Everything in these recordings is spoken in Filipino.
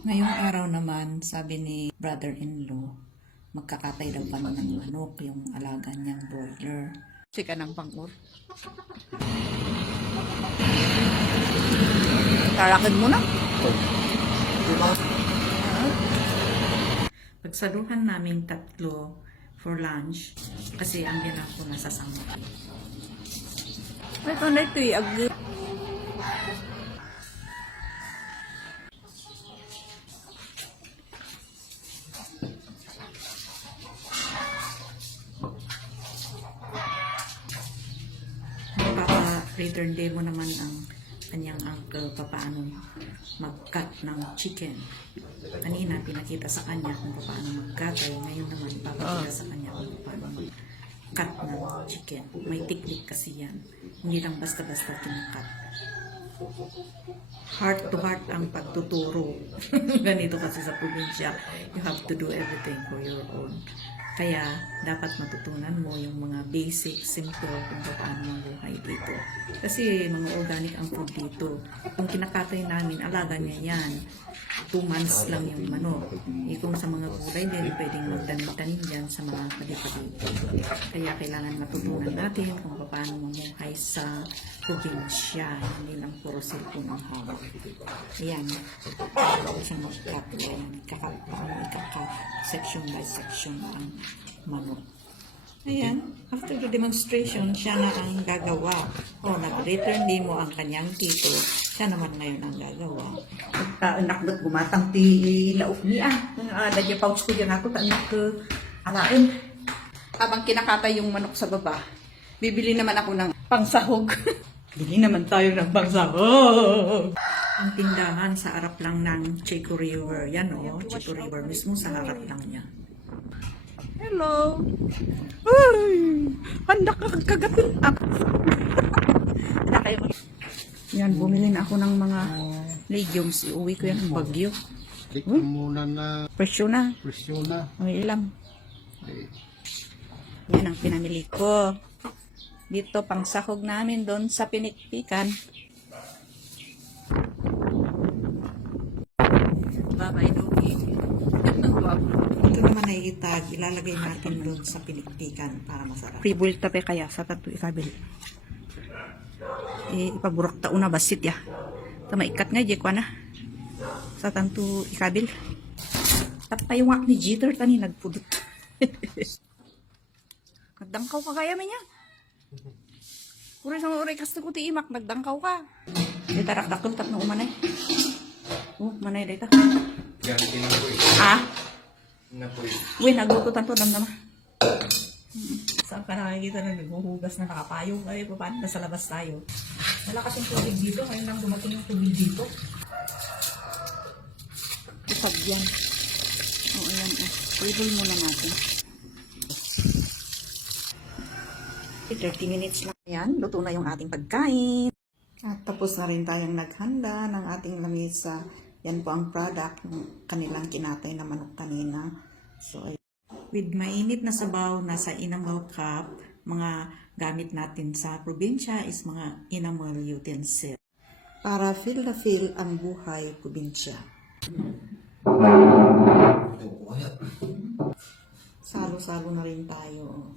Ngayong araw naman, sabi ni brother-in-law, magkakatay daw kami ng manok, yung alaga niyang broiler. Sika ng pangur. Tarakan mo na. Pagsaluhan namin tatlo for lunch, kasi ang ginang ko nasa sangkot. Ito na ito eh, Papa-return day mo naman ang kanyang uncle papaano mag-cut ng chicken. Kanina pinakita sa kanya kung paano mag-cut ay ngayon naman ipapakita sa kanya kung paano mag-cut ng chicken. May technique kasi yan. Hindi lang basta-basta kinakat. Heart to heart ang pagtuturo. Ganito kasi sa probinsya. You have to do everything for your own. Kaya, dapat matutunan mo yung mga basic, simple kung paano mabuhay dito. Kasi mga organic ang food dito. Kung kinakatay namin, alaga niya yan. Two months lang yung manok. Eh, kung sa mga gulay din, pwedeng magtanim-tanim dyan sa mga padi-padi. Kaya kailangan matutunan natin kung paano mamuhay sa probinsya. Hindi lang puro cellphone ang hawak. Ayan. Siya mag-cut. Ayan. Ikakat. Section by section ang manok. Ayan, after the demonstration, siya na ang gagawa. O, nag-return mo ang kanyang tito. Siya naman ngayon ang gagawa. ta anak bet gumatang ti lauk ni ah ada dia pouch ko diyan ako ta anak ke alain habang kinakatay yung manok sa baba bibili naman ako ng pangsahog bili naman tayo ng pangsahog Ang tindahan sa harap lang ng Chico River. Yan o, Chico River mismo sa harap lang niya. hello. Ay handa ka kagatin mag- yan bumili na ako ng mga legumes. Iuwi ko yan ng bagyo. Klik mo muna na. Presyo na. Presyo na. may ilam Eh, Yan ang pinamili ko. Dito, pang sahog namin doon sa pinikpikan. Bye-bye, Dogi. Ito naman ay itag. Ilalagay natin doon sa pinikpikan para masarap. Free tape kaya sa tato ikabil. Eh, ipaburak ta una basit ya. Tama ikat nga, jekwa na. Sa tanto ikabil. Tapay yung ni Jeter tani nagpudot. Nagdangkaw ka kaya man yan. Uri sa mga uri kasta ko ti imak, nagdangkaw ka. Di tarak dakol tat na umanay. Oh, manay data. Ganti na po eh. Ah, Na po eh. Uy, nagluto tanto damdama. Saan ka nakikita na naghuhugas na nakapayong kayo? Paano nasa labas tayo? Wala kasing tubig dito. Ngayon lang dumating yung tubig dito. Ipag yan. Oo, ayan. Oh. Pwede mo na natin. 30 minutes lang. Ayan, luto na yung ating pagkain. At tapos na rin tayong naghanda ng ating lamisa. Yan po ang product ng kanilang kinatay na manok kanina. So, with mainit na sabaw nasa inamaw cup, mga gamit natin sa probinsya is mga enamel utensil. Para feel na feel ang buhay probinsya. Salo-salo na rin tayo.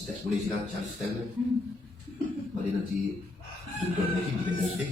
step. Muli sila sa step na. Mali na si Dugdor na si Dipendente.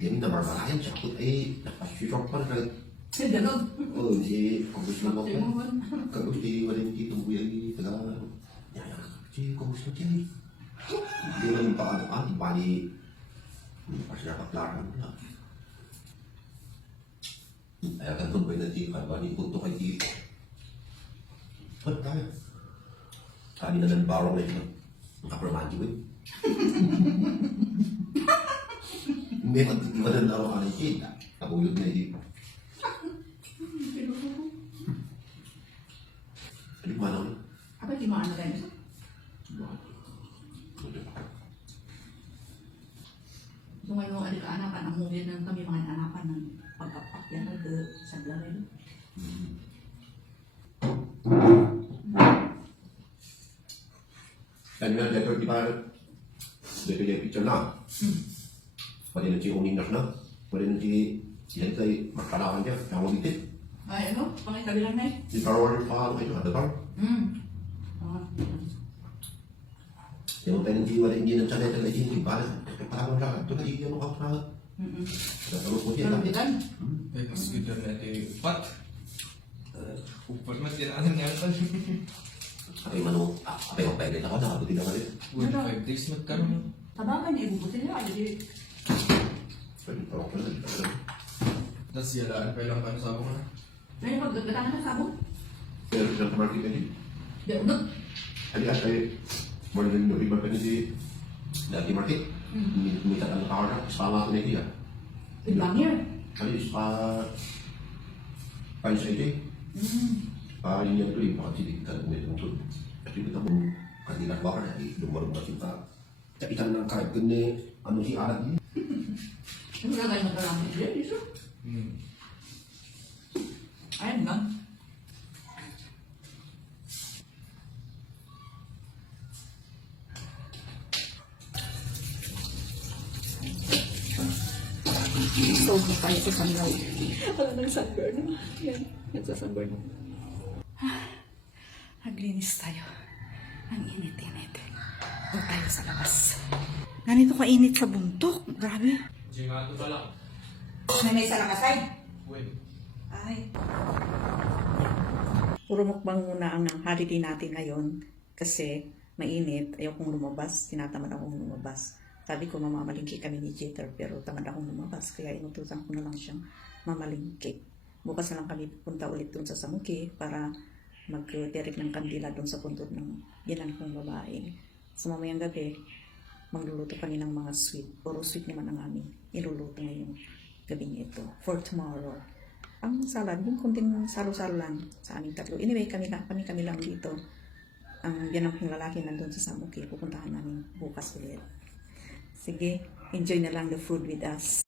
Yan na marmarayan siya. Kung ay napasisok pa na Oh, si Kobus na ako. Kagos di Valenti tumbuya di taga. Ya, si Kobus na siya. Hindi naman pa ano, ah, di bali. Hindi pa kaklaran. Ay, akan tumbay na di, kan bali punto kay di. Ba't tayo? Sabi na ng barong na yun. Nakapermati mo May maganda ako ka ng kita. Kapulog na hindi. Ano ba naman? Apa di mana kan? So ngayon adik anak kan mungkin ng kami mga anakan ng yan na de sa blarin. Kan nga, dito di ba, dito yung picture na. Pwede na si Uning na. Pwede na si, yan kay magkalakan niya. Kaya mo dito. Ay ano, pangit kabilang na eh. Di parang pa ito, ada bang? Hmm. Ah, Yung tayo hindi wala hindi ng channel talaga hindi ba? Parang wala. Ito na hindi ano ka pa. Tapos mo siya. Eh, mas good na natin yung upat. Upat mas tinanan niya pa. Ay mano, apa yung pwede na ako na abutin na kali. Good five days nagkaroon. tabangan eh, ibubutin nila. Jadi, Pwede parang ko na. Tapos yalaan pa ilang kano sa ako na. ngayon pagdagdagan na sabon. Pero sa market kasi. Di unod. Hali at ay more than no iba pa ni si dati market. Minta ang tao na sa mga ko na iya. Ibang year. Kali sa ID. Hmm. Ah, yun yung tuloy, baka hindi ka nang may tungkol. Kasi kita mo, kanina ba ka na, eh, lumarong na kita. Kapitan ng kahit gani, ano si alat niya. Ano gagawin mo talaga? Di, iso. Hmm. Ayun lang. So, tayo sa sunlight. Wala nang sunburn. Yan. Yan sa sunburn. Naglinis tayo. Ang init-init. O tayo sa labas. Ganito ka-init sa buntok. Grabe. Jimato pa lang. May may sa lakasay. When? Ay. Puro mukbang muna ang holiday natin ngayon kasi mainit. Ayaw kong lumabas. Tinatamad akong lumabas. Sabi ko mamamalingki kami ni Jeter pero tamad akong lumabas. Kaya inutusan ko na lang siyang mamalingki. Bukas na lang kami pupunta ulit dun sa Samuki para mag-direct ng kandila dun sa puntod ng binan kong babae. Sa mamayang gabi, magluluto kami ng mga sweet. Puro sweet naman ang aming iluluto ngayong gabing ito for tomorrow. Ang salad, yung kunting salo-salo lang sa aming tatlo. Anyway, kami lang, kami kami lang dito. Ang biyanang kong lalaki nandun sa Samuki. Pupuntahan namin bukas ulit. Sige, enjoy na lang the food with us.